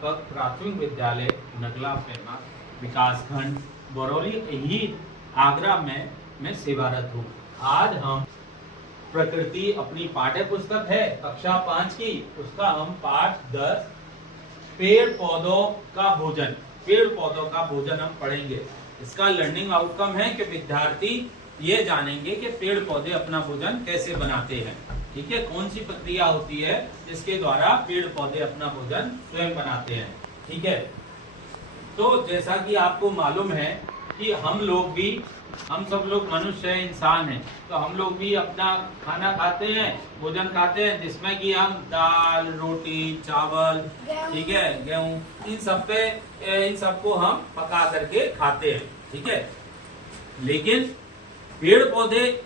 व्यापक प्राथमिक विद्यालय नगला पेमा विकासखंड बरौली ही आगरा में मैं सेवारत हूँ। आज हम प्रकृति अपनी पाठ्य पुस्तक है कक्षा 5 की, उसका हम पाठ 10 पेड़ पौधों का भोजन हम पढ़ेंगे। इसका लर्निंग आउटकम है कि विद्यार्थी ये जानेंगे कि पेड़ पौधे अपना भोजन कैसे बनाते हैं। ठीक है, कौन सी प्रक्रिया होती है जिसके द्वारा पेड़ पौधे अपना भोजन स्वयं बनाते हैं। ठीक है, तो जैसा कि आपको मालूम है कि हम सब लोग मनुष्य हैं, इंसान हैं, तो हम लोग भी अपना खाना खाते हैं, भोजन खाते हैं, जिसमें कि हम दाल, रोटी, चावल, ठीक है, गेहूं, इन सबको हम पका करके खाते हैं। ठीक है, लेकिन पेड़ पौधे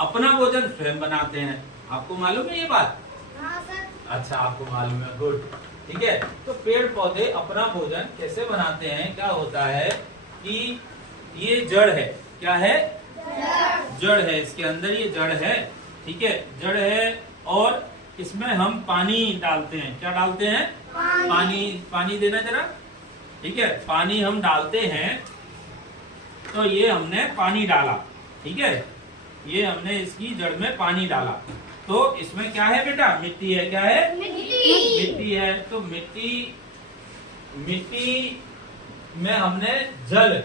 अपना भोजन स्वयं बनाते हैं। आपको मालूम है ये बात? हाँ सर। अच्छा, आपको मालूम है, गुड। ठीक है, तो पेड़ पौधे अपना भोजन कैसे बनाते हैं? क्या होता है कि ये जड़ है। क्या है? जड़ है। इसके अंदर ये जड़ है। ठीक है, जड़ है और इसमें हम पानी डालते हैं। क्या डालते हैं? पानी देना जरा। ठीक है, पानी हम डालते हैं। तो ये हमने पानी डाला। ठीक है, ये हमने इसकी जड़ में पानी डाला। तो इसमें क्या है बेटा? मिट्टी है। क्या है? मिट्टी है। तो मिट्टी में हमने जल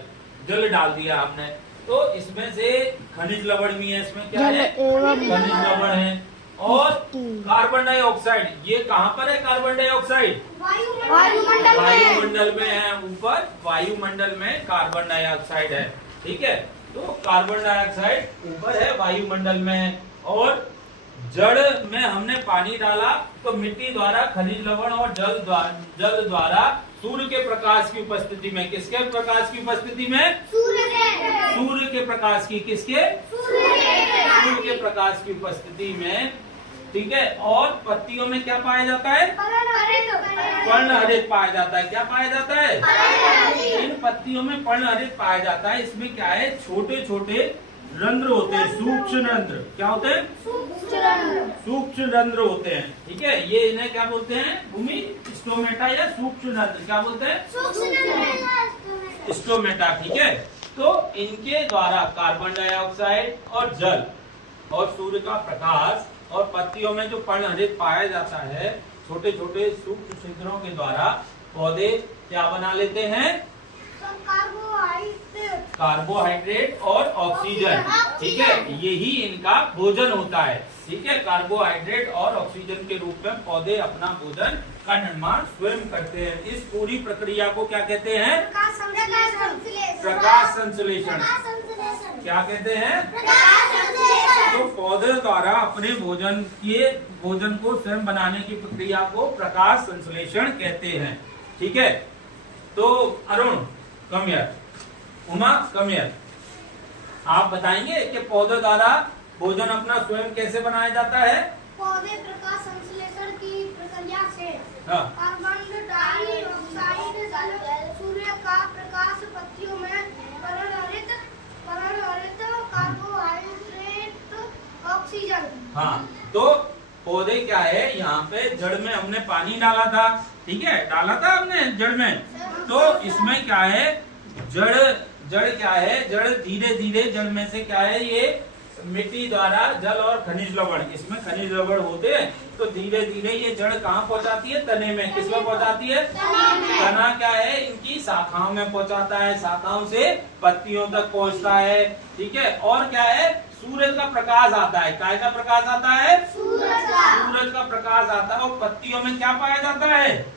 डाल दिया हमने। तो इसमें से खनिज लवण भी है। इसमें क्या है? खनिज लवण है। और कार्बन डाइऑक्साइड, ये कहाँ पर है? कार्बन डाइऑक्साइड वायुमंडल में है। ऊपर वायुमंडल में कार्बन डाइऑक्साइड है। ठीक है, तो कार्बन डाइऑक्साइड ऊपर है, वायुमंडल में है। और जड़ में हमने पानी डाला, तो मिट्टी द्वारा, खनिज लवण और जल द्वारा सूर्य के प्रकाश की उपस्थिति में, किसके प्रकाश की उपस्थिति में? सूर्य के प्रकाश की, किसके? सूर्य के प्रकाश की उपस्थिति में। ठीक है, और पत्तियों में क्या पाया जाता है? पर्णहरित पाया जाता है। क्या पाया जाता है? इन पत्तियों में पर्णहरित पाया जाता है। इसमें क्या है? छोटे छोटे रंध्र होते हैं, सूक्ष्म रंध्र। क्या होते हैं? सूक्ष्म रंध्र होते हैं। ठीक है, ये इन्हें क्या बोलते हैं? भूमि स्टोमेटा या सूक्ष्म रंध्र। क्या बोलते हैं? स्टोमेटा। ठीक है, तो इनके द्वारा कार्बन डाइऑक्साइड और जल और सूर्य का प्रकाश और पत्तियों में जो पर्णहरित पाया जाता है, छोटे छोटे सूक्ष्म छिद्रों के द्वारा पौधे क्या बना लेते हैं? कार्बोहाइड्रेट और ऑक्सीजन। ठीक है, यही इनका भोजन होता है। ठीक है, कार्बोहाइड्रेट और ऑक्सीजन के रूप में पौधे अपना भोजन का निर्माण स्वयं करते हैं। इस पूरी प्रक्रिया को क्या कहते हैं? प्रकाश संश्लेषण। क्या कहते हैं? तो पौधे द्वारा अपने भोजन को स्वयं बनाने की प्रक्रिया को प्रकाश संश्लेषण कहते हैं। ठीक है, तो Arun come here, Uma come here, आप बताएंगे कि पौधे द्वारा भोजन अपना स्वयं कैसे बनाया जाता है? पौधे प्रकाश संश्लेषण की प्रक्रिया से कार्बन डाइऑक्साइड, सूर्य का प्रकाश, पत्तियों में पर्णहरित कार्बोहाइड्रेट, ऑक्सीजन। हाँ, तो पौधे क्या है? यहाँ पे जड़ में हमने पानी डाला था। ठीक है, डाला था हमने जड़ में। तो इसमें क्या है? जड़ क्या है? जड़ धीरे धीरे जड़ में से क्या है? ये मिट्टी द्वारा जल और खनिज लवण, इसमें खनिज लवण होते हैं। तो धीरे धीरे ये जड़ कहाँ पहुँचाती है? तने में। किसमें पहुँचाती है? तना क्या है? इनकी शाखाओं में पहुँचाता है, शाखाओं से पत्तियों तक पहुँचता है। ठीक है, और क्या है? सूरज का प्रकाश आता है। काय का प्रकाश आता है? सूरज का प्रकाश आता है। और पत्तियों में क्या पाया जाता है?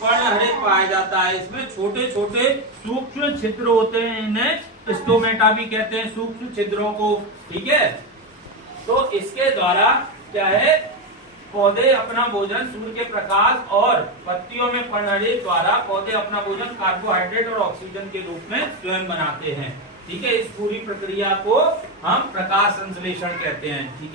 पर्णहरित पाया जाता है। इसमें छोटे छोटे सूक्ष्म छिद्र होते हैं, इन्हें स्टोमेटा भी कहते हैं, सूक्ष्म छिद्रों को। ठीक है, तो इसके द्वारा क्या है? पौधे अपना भोजन सूर्य के प्रकाश और पत्तियों में पर्णहरित द्वारा पौधे अपना भोजन कार्बोहाइड्रेट और ऑक्सीजन के रूप में स्वयं बनाते हैं। ठीक है, इस पूरी प्रक्रिया को हम प्रकाश संश्लेषण कहते हैं। ठीक है।